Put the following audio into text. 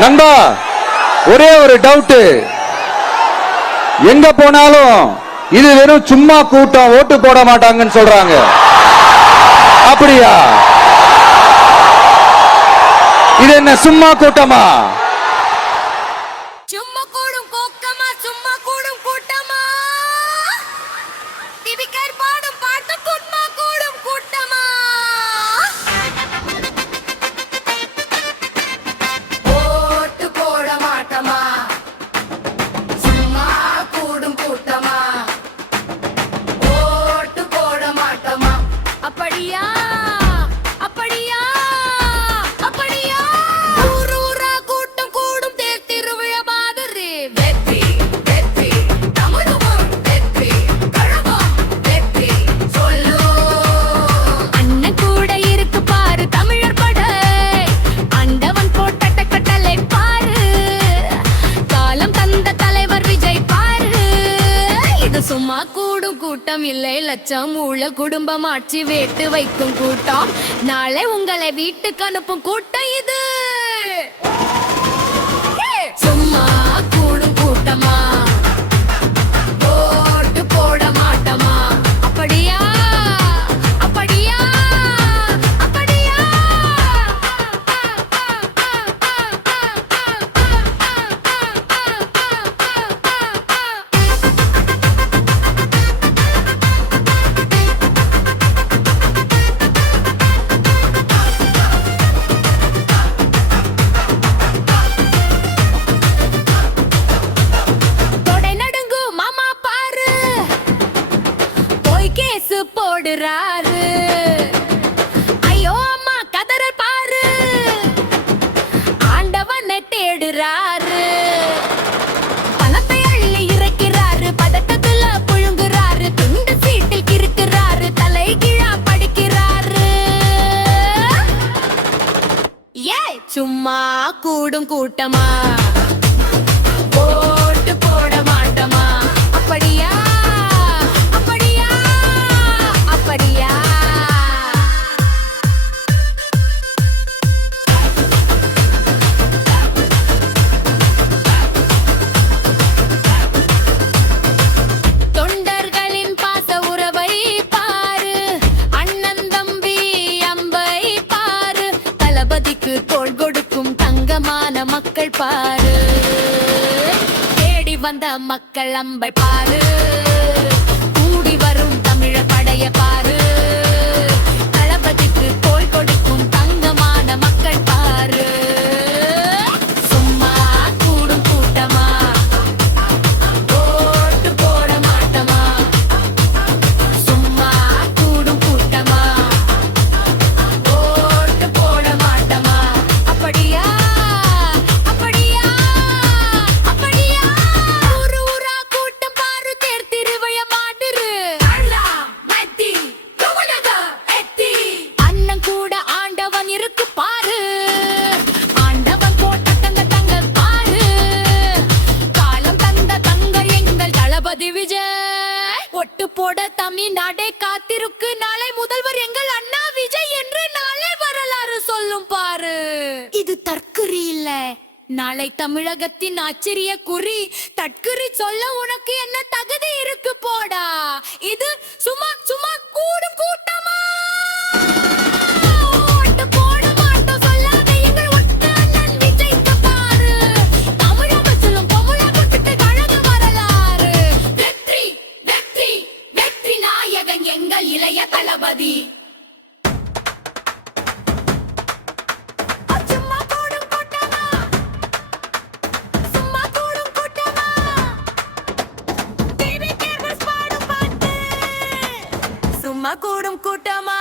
நண்பா, ஒரே ஒரு டவுட். எங்க போனாலும் இது வெறும் சும்மா கூட்டம், ஓட்டு போட மாட்டாங்கன்னு சொல்றாங்க. அப்படியா? இது என்ன சும்மா கூட்டமா? சும்மா கூடும் கோக்கமா, சும்மா கூடும் கூட்டமா, டிபிக்கர் பாடும் பாட்டு குட்மா கூடும் கூட்டமா. ஓட்டு போட மாட்டமா, சும்மா கூடும் கூட்டமா, ஓட்டு போட மாட்டமா. அப்படியா அப்படியா அப்படியா? ஊரூரா கூட்டம் கூடும் தேர் திருவிழா மாதிரி. வெற்றி வெற்றி தமிழகம் வெற்றி, கழகம் வெற்றி சொல்லு. அண்ணன் கூட இருக்கு பாரு தமிழர் படை, ஆண்டவன் போட்ட கட்டளை பாரு, காலம் தந்த தலைவர் விஜய் பாரு. இது சும்மா கூடும் கூட்டம் இல்லை, லட்சம் ஊழல் குடும்பம் ஆட்சி வேட்டு வைக்கும் கூட்டம், நாளை உங்களை வீட்டுக்கு அனுப்பும் கூட்டம் இது. சும்மா கூடும் கூட்டமா, ஓட்டு போட மாட்டமா. அப்படியா அப்படியா அப்படியா? தொடை நடுங்கு மாமா பாரு, போய் கேசு போடுறாரு. ஐயோ அம்மா கதற பாரு, ஆண்டவனை தேடுறாரு. பணத்தை அள்ளி இறக்கிறாரு, பதட்டத்துல புழுங்குறாரு, துண்டு சீட்டில் கிறுக்குறாரு, தலை கீழா படிக்கிறாரு. ஏ சும்மா கூடும் கூட்டமா, ஓட்டு போட மாட்டமா. அப்படியா அப்படியா அப்படியா? தொண்டர்களின் பாச உறவை பாரு, அண்ணன் தம்பி அம்பை பாரு, தளபதிக்கு தோள் கொடுக்கும் தங்கமான மக்கள் பாரு, தேடி வந்த மக்கள் அம்பை பாரு, கூடி வரும் தமிழர் படைய பாரு, தளபதிக்கு தோள் கொடுக்கும் தங்கமான மக்கள் பாரு. சும்மா கூடும் கூட்டமா, ஓட்டு போட மாட்டமா. சும்மா கூடும் கூட்டமா, ஓட்டு போட மாட்டமா. அப்படியா அப்படியா அப்படியா? ஊரு ஊரா கூட்டம் பாரு, தேர் திருவிழா மாதிரி. அண்ணன் கூட ஆண்டவன் இருக்கு பாரு, ஆண்டவன் போட்ட தங்க தங்க பாரு, காலம் தந்த தங்க எங்கள் தளபதி விஜய். ஒட்டு போட தமிழ்நாடே காத்திருக்கு, நாளை முதல்வர் எங்கள் அண்ணா விஜய் என்று நாளை வரலாறு சொல்லும் பாரு. இது தற்குறி இல்ல, நாளை தமிழகத்தின் ஆச்சரிய குறி. தற்குறி சொல்ல உனக்கு என்ன தகுதி இருக்கு போடா? இது சும்மா சும்மா கூடும் கூட்டமா. ஓட்டு போட மாட்டோம் சொல்லாத எங்கள் ஒட்டு அண்ணன் விஜய்க்கு பாரு, தமிழக சொல்லும் தமிழகத்துக்கு கழக வரலாறு. வெற்றி வெற்றி வெற்றி நாயகன் எங்கள் இளைய தளபதி. சும்மா கூடும் கூட்டமா, சும்மா கூடும் கூட்டமா, டிவி கேபிள்ஸ் பாடும் பாட்டு. சும்மா கூடும் கூட்டமா.